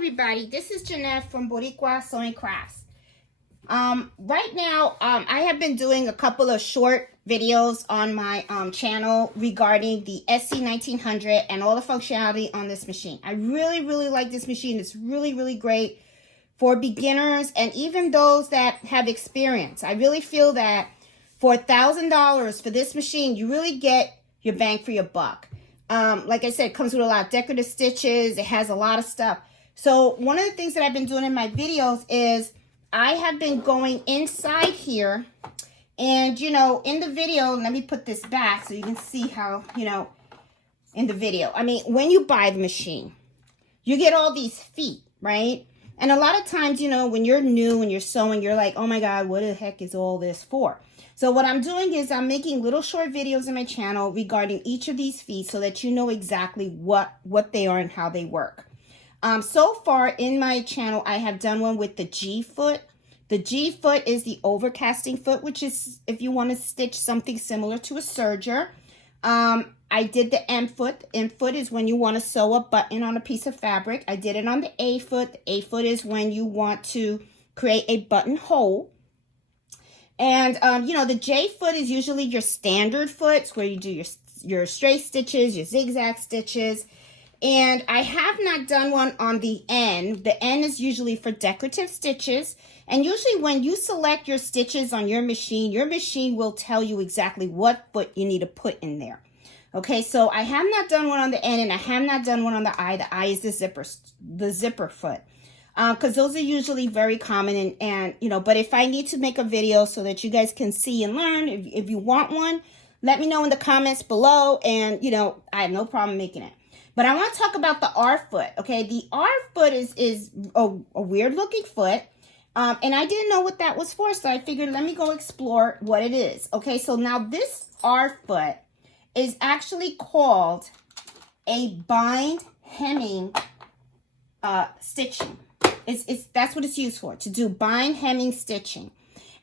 everybody, this is Jeanette from Boricua Sewing Crafts. Right now, I have been doing a couple of short videos on my channel regarding the SE1900 and all the functionality on this machine. I really like this machine. It's really great for beginners and even those that have experience. I really feel that for $1,000 for this machine, you really get your bang for your buck. Like I said, it comes with a lot of decorative stitches. It has a lot of stuff. So one of the things that I've been doing in my videos is I have been going inside here and, you know, in the video, let me put this back so you can see how, you know, in the video. I mean, when you buy the machine, you get all these feet, right? And a lot of times, you know, when you're new and you're sewing, you're like, oh my God, what the heck is all this for? So what I'm doing is I'm making little short videos on my channel regarding each of these feet so that you know exactly what they are and how they work. So far in my channel, I have done one with the G foot. The G foot is the overcasting foot, which is if you want to stitch something similar to a serger. I did the M foot. The M foot is when you want to sew a button on a piece of fabric. I did it on the A foot. The A foot is when you want to create a buttonhole. And, you know, the J foot is usually your standard foot where you do your straight stitches, your zigzag stitches. And I have not done one on the N. The N is usually for decorative stitches. And usually when you select your stitches on your machine will tell you exactly what foot you need to put in there. Okay, so I have not done one on the N and I have not done one on the I. The I is the zipper foot. Because those are usually very common and you know, but if I need to make a video so that you guys can see and learn, if you want one, let me know in the comments below and, you know, I have no problem making it. But I want to talk about the R foot, okay? The R foot is a weird looking foot. And I didn't know what that was for, so I figured let me go explore what it is. Okay, so now this R foot is actually called a bind hemming stitching. That's what it's used for, to do bind hemming stitching.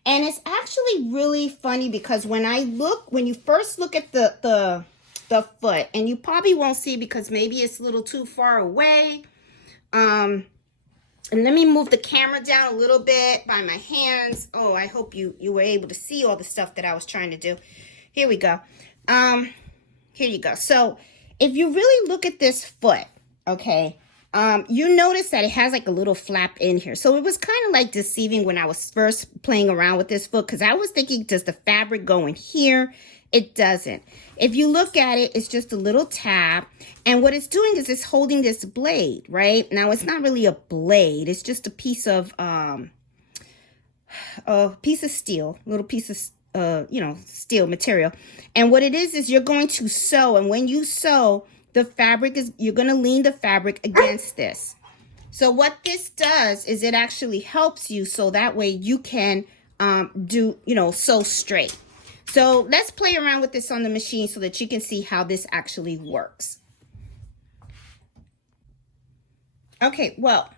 And it's actually really funny because when you first look at the foot, and you probably won't see because maybe it's a little too far away. And let me move the camera down a little bit by my hands. Oh, I hope you were able to see all the stuff that I was trying to do. Here we go. Here you go. So if you really look at this foot, okay, you notice that it has like a little flap in here. So it was kind of like deceiving when I was first playing around with this foot because I was thinking, does the fabric go in here? It doesn't. If you look at it, it's just a little tab. And what it's doing is it's holding this blade, right? Now, it's not really a blade. It's just a piece of steel, little piece of, you know, steel material. And what it is you're going to sew. And when you sew, the fabric you're going to lean the fabric against this. So what this does is it actually helps you so that way you can sew straight. So let's play around with this on the machine so that you can see how this actually works. Okay, well,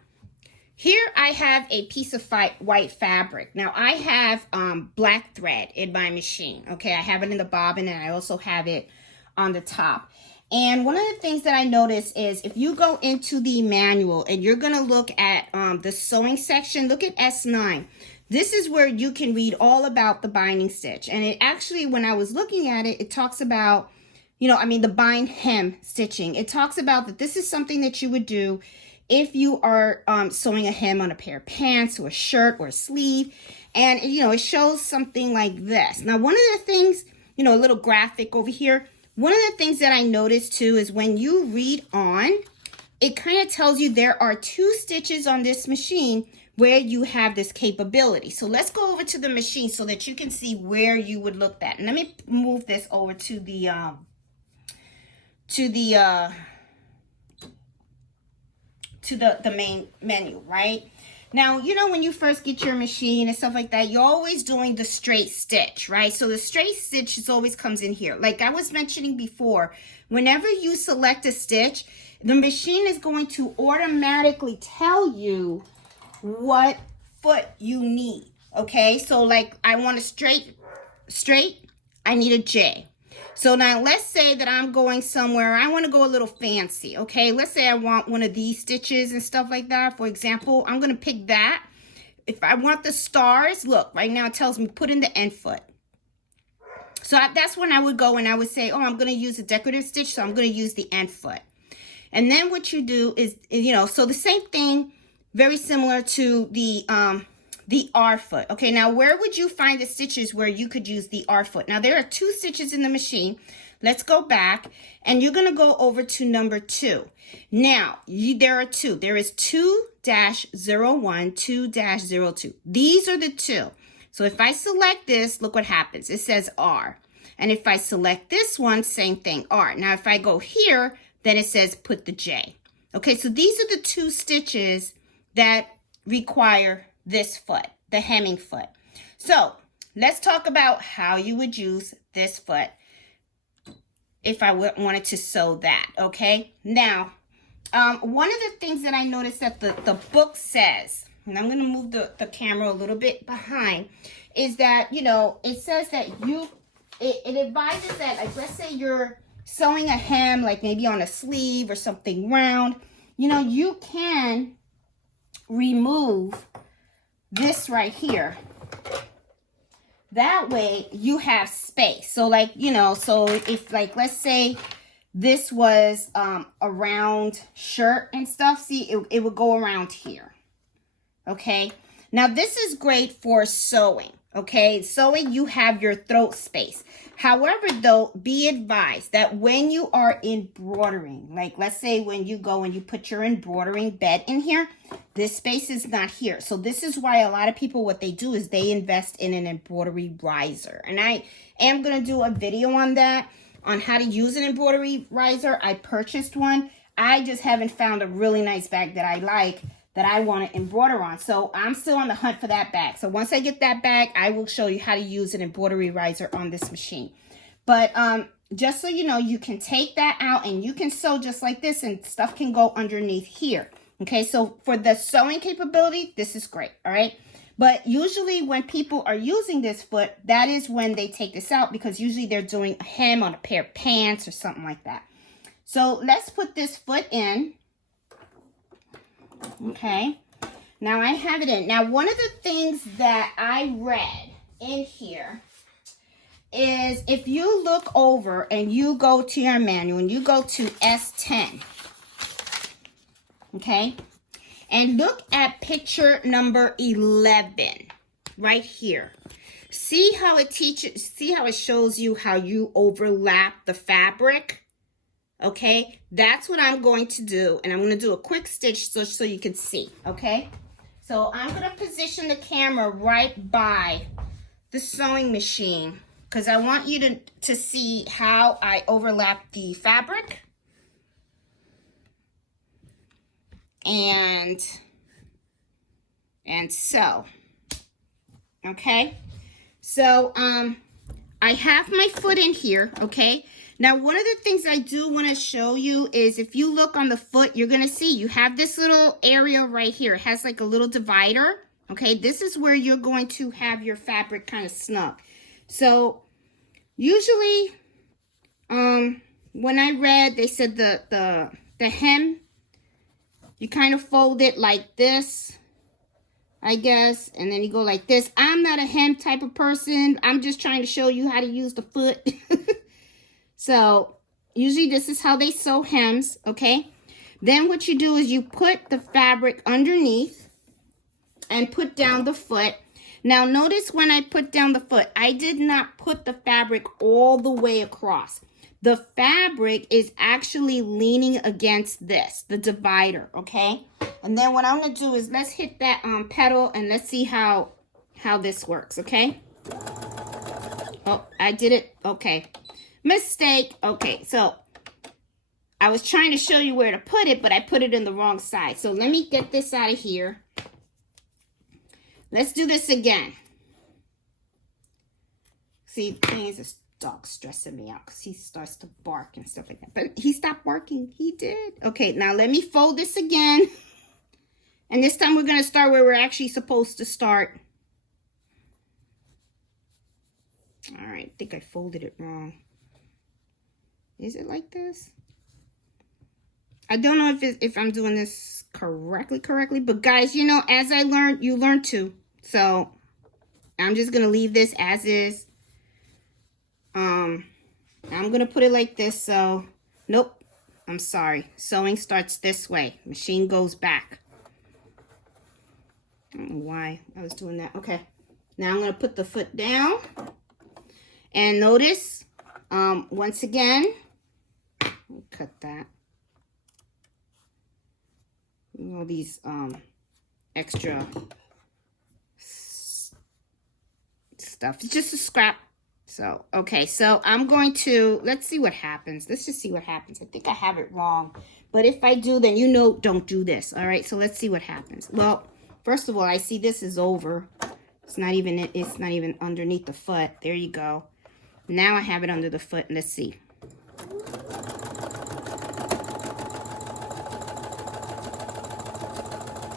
here I have a piece of white fabric. Now I have black thread in my machine. Okay, I have it in the bobbin and I also have it on the top. And one of the things that I noticed is if you go into the manual and you're going to look at the sewing section, look at S9. This is where you can read all about the binding stitch. And it actually, when I was looking at it, it talks about, you know, I mean, the bind hem stitching. It talks about that this is something that you would do if you are sewing a hem on a pair of pants or a shirt or a sleeve. And, you know, it shows something like this. Now, one of the things, you know, a little graphic over here. One of the things that I noticed too is when you read on, it kind of tells you there are 2 stitches on this machine where you have this capability. So let's go over to the machine so that you can see where you would look at. And let me move this over to the main menu, right? Now, you know, when you first get your machine and stuff like that, you're always doing the straight stitch, right? So the straight stitch always comes in here. Like I was mentioning before, whenever you select a stitch, the machine is going to automatically tell you what foot you need. Okay, so like I want a straight, I need a J. So now let's say that I'm going somewhere. I want to go a little fancy, okay? Let's say I want one of these stitches and stuff like that. For example, I'm going to pick that. If I want the stars, look, right now it tells me put in the end foot. So that's when I would go and I would say, oh, I'm going to use a decorative stitch, so I'm going to use the end foot. And then what you do is, you know, so the same thing, very similar to the R foot. Okay, now where would you find the stitches where you could use the R foot? Now there are 2 stitches in the machine. Let's go back and you're going to go over to number 2. Now, there are 2. There is 2-01, 2-02. These are the 2. So if I select this, look what happens. It says R. And if I select this one, same thing, R. Now if I go here, then it says put the J. Okay, so these are the 2 stitches that require this foot, the hemming foot. So let's talk about how you would use this foot if I wanted to sew that, okay? Now, one of the things that I noticed that the book says, and I'm going to move the camera a little bit behind, is that, you know, it says that it advises that, like, let's say you're sewing a hem, like maybe on a sleeve or something round, you know, you can remove this right here. That way you have space. So like, you know, so if like, let's say this was a round shirt and stuff, see, it would go around here. Okay. Now this is great for sewing. Okay. Sewing, you have your throat space. However, though, be advised that when you are embroidering, like let's say when you go and you put your embroidering bed in here, this space is not here. So this is why a lot of people, what they do is they invest in an embroidery riser. And I am going to do a video on that, on how to use an embroidery riser. I purchased one. I just haven't found a really nice bag that I like, that I want to embroider on. So I'm still on the hunt for that bag. So once I get that bag, I will show you how to use an embroidery riser on this machine. But just so you know, you can take that out and you can sew just like this and stuff can go underneath here. Okay, so for the sewing capability, this is great, all right? But usually when people are using this foot, that is when they take this out, because usually they're doing a hem on a pair of pants or something like that. So let's put this foot in. Okay, now I have it in. Now, one of the things that I read in here is if you look over and you go to your manual and you go to S10, okay, and look at picture number 11 right here. See how it teaches, see how it shows you how you overlap the fabric? Okay, that's what I'm going to do, and I'm going to do a quick stitch so you can see, okay? So I'm going to position the camera right by the sewing machine because I want you to see how I overlap the fabric and sew, okay? So I have my foot in here, okay? Now, one of the things I do want to show you is if you look on the foot, you're going to see you have this little area right here. It has like a little divider. Okay, this is where you're going to have your fabric kind of snug. So usually when I read, they said the hem, you kind of fold it like this, I guess, and then you go like this. I'm not a hem type of person. I'm just trying to show you how to use the foot. So usually this is how they sew hems, okay? Then what you do is you put the fabric underneath and put down the foot. Now notice when I put down the foot, I did not put the fabric all the way across. The fabric is actually leaning against this, the divider, okay? And then what I'm gonna do is let's hit that pedal and let's see how this works, okay? Oh, I did it, okay. Mistake. Okay, so I was trying to show you where to put it, but I put it in the wrong side. So let me get this out of here. Let's do this again. See, the thing is, this dog's stressing me out because he starts to bark and stuff like that. But he stopped barking. He did. Okay, now let me fold this again. And this time we're going to start where we're actually supposed to start. All right, I think I folded it wrong. Is it like this? I don't know if I'm doing this correctly, but guys, you know, as I learn, you learn too. So I'm just gonna leave this as is. I'm gonna put it like this. So nope, I'm sorry. Sewing starts this way. Machine goes back. I don't know why I was doing that. Okay, now I'm gonna put the foot down, and notice, once again, cut that. All these extra stuff. It's just a scrap. So, okay, so I'm going to, let's see what happens. Let's just see what happens. I think I have it wrong. But if I do, then you know, don't do this. All right, so let's see what happens. Well, first of all, I see this is over. It's not even underneath the foot. There you go. Now I have it under the foot. Let's see.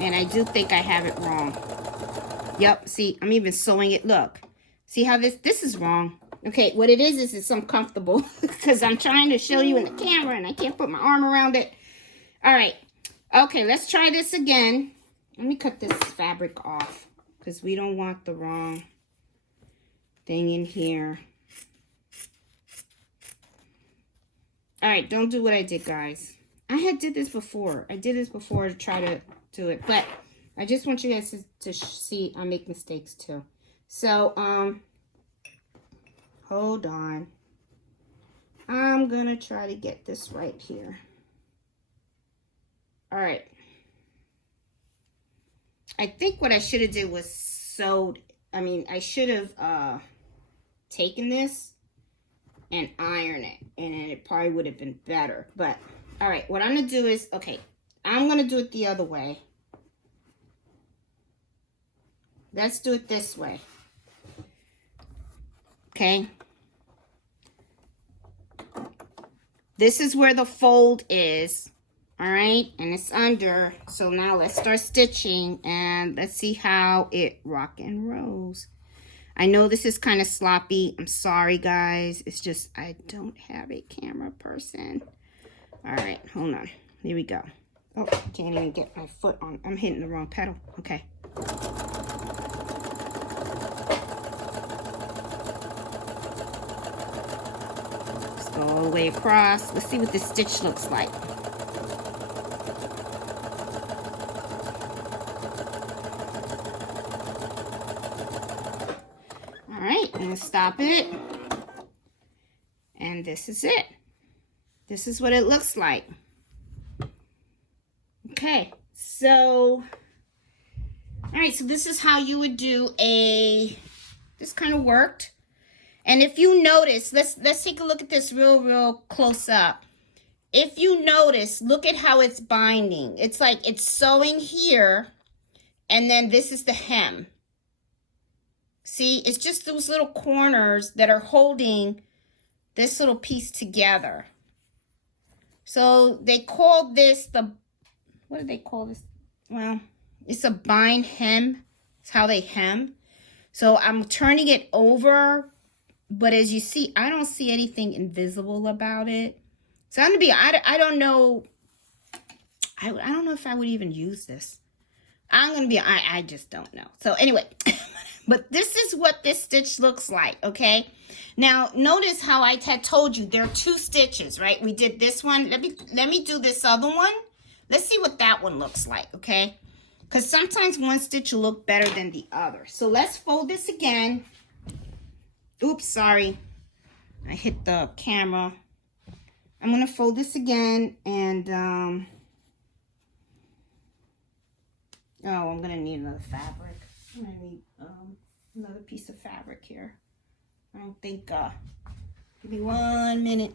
And I do think I have it wrong. Yep, see, I'm even sewing it. Look. See how this is wrong. Okay, what it is it's uncomfortable because I'm trying to show you in the camera and I can't put my arm around it. All right. Okay, let's try this again. Let me cut this fabric off because we don't want the wrong thing in here. All right, don't do what I did, guys. I did this before. I did this before to try to do it, but I just want you guys to see I make mistakes too. So, hold on. I'm gonna try to get this right here. All right. I think what I should have did was I should have taken this and iron it, and it probably would have been better. But, all right, what I'm gonna do is, okay, I'm gonna do it the other way. Let's do it this way. Okay. This is where the fold is. All right. And it's under. So now let's start stitching and let's see how it rock and rolls. I know this is kind of sloppy. I'm sorry, guys. It's just I don't have a camera person. All right. Hold on. Here we go. Oh, I can't even get my foot on. I'm hitting the wrong pedal. Okay. Go all the way across. Let's see what this stitch looks like. All right, I'm gonna stop it. And this is it. This is what it looks like. Okay, so, all right, so this is how you would do this kind of worked. And if you notice, let's take a look at this real close up. If you notice, look at how it's binding. It's like it's sewing here, and then this is the hem. See, it's just those little corners that are holding this little piece together. So they call this what do they call this? Well, it's a bind hem. It's how they hem. So I'm turning it over. But as you see, I don't see anything invisible about it. So I'm gonna be, I don't know. I don't know if I would even use this. I'm gonna be, I just don't know. So anyway, but this is what this stitch looks like, okay? Now, notice how I had told you there are 2 stitches, right? We did this one. Let me do this other one. Let's see what that one looks like, okay? Because sometimes one stitch will look better than the other. So let's fold this again. Oops, sorry. I hit the camera. I'm going to fold this again and, oh, I'm going to need another fabric. I'm going to need another piece of fabric here. I don't think, give me 1 minute.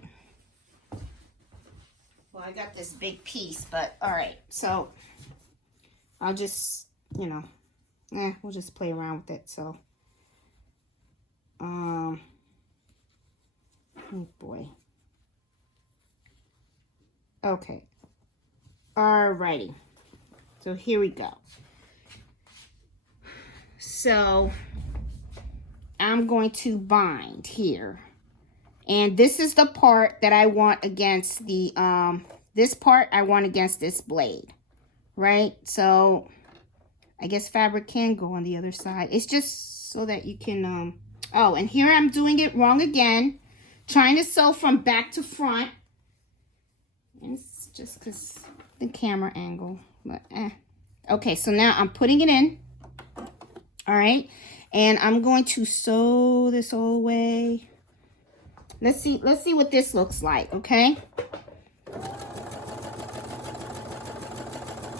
Well, I got this big piece, but all right. So I'll just, you know, we'll just play around with it. So. Oh boy. Okay. Alrighty. So here we go. So I'm going to bind here. And this is the part that I want against the, this part I want against this blade, right? So I guess fabric can go on the other side. It's just so that you can, oh, and here I'm doing it wrong again. Trying to sew from back to front. And it's just because the camera angle, but okay, so now I'm putting it in. All right, and I'm going to sew this whole way. Let's see what this looks like, okay?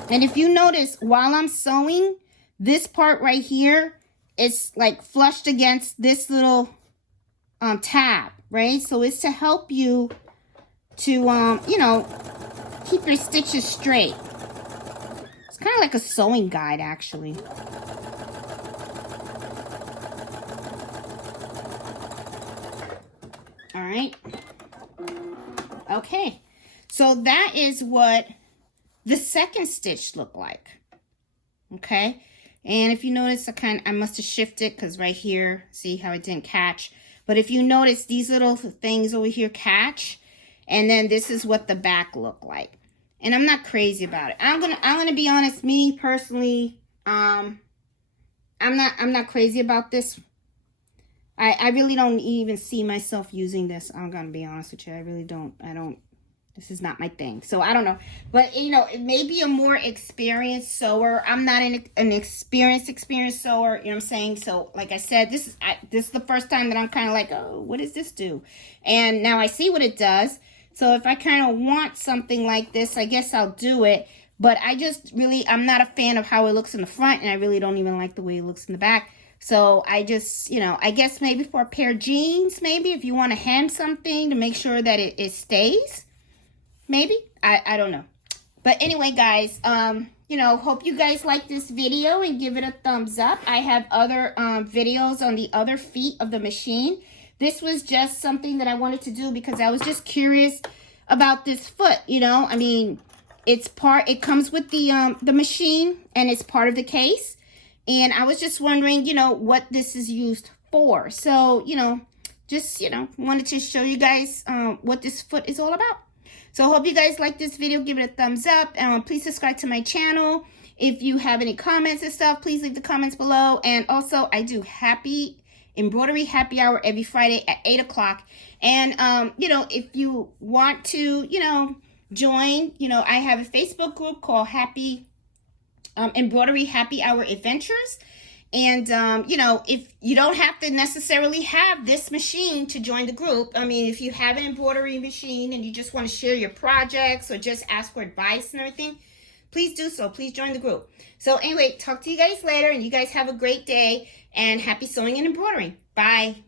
And if you notice, while I'm sewing, this part right here is like flushed against this little tab, right? So it's to help you to, you know, keep your stitches straight. It's kind of like a sewing guide, actually. All right. Okay. So that is what the second stitch looked like. Okay. And if you notice, I must have shifted because right here, see how it didn't catch. But if you notice, these little things over here catch. And then this is what the back looked like. And I'm not crazy about it. I'm gonna be honest, me personally, I'm not crazy about this. I really don't even see myself using this. I'm gonna be honest with you. I really don't. This is not my thing. So I don't know. But you know, it may be a more experienced sewer. I'm not an experienced sewer. You know what I'm saying? So like I said, this is the first time that I'm kind of like, oh, what does this do? And now I see what it does. So if I kind of want something like this, I guess I'll do it. But I'm not a fan of how it looks in the front, and I really don't even like the way it looks in the back. So I just, you know, I guess maybe for a pair of jeans, maybe if you want to hem something to make sure that it stays, maybe. I don't know. But anyway, guys, you know, hope you guys like this video and give it a thumbs up. I have other videos on the other feet of the machine. This was just something that I wanted to do because I was just curious about this foot, you know. I mean, it comes with the machine, and it's part of the case. And I was just wondering, you know, what this is used for. So, you know, just, you know, wanted to show you guys what this foot is all about. So I hope you guys like this video. Give it a thumbs up. Please subscribe to my channel. If you have any comments and stuff, please leave the comments below. And also, I do embroidery happy hour every Friday at 8 o'clock. And, you know, if you want to, you know, join, you know, I have a Facebook group called Embroidery Happy Hour Adventures. And, you know, if you don't have to necessarily have this machine to join the group. I mean, if you have an embroidery machine and you just want to share your projects or just ask for advice and everything, please do so. Please join the group. So anyway, talk to you guys later, and you guys have a great day, and happy sewing and embroidering. Bye.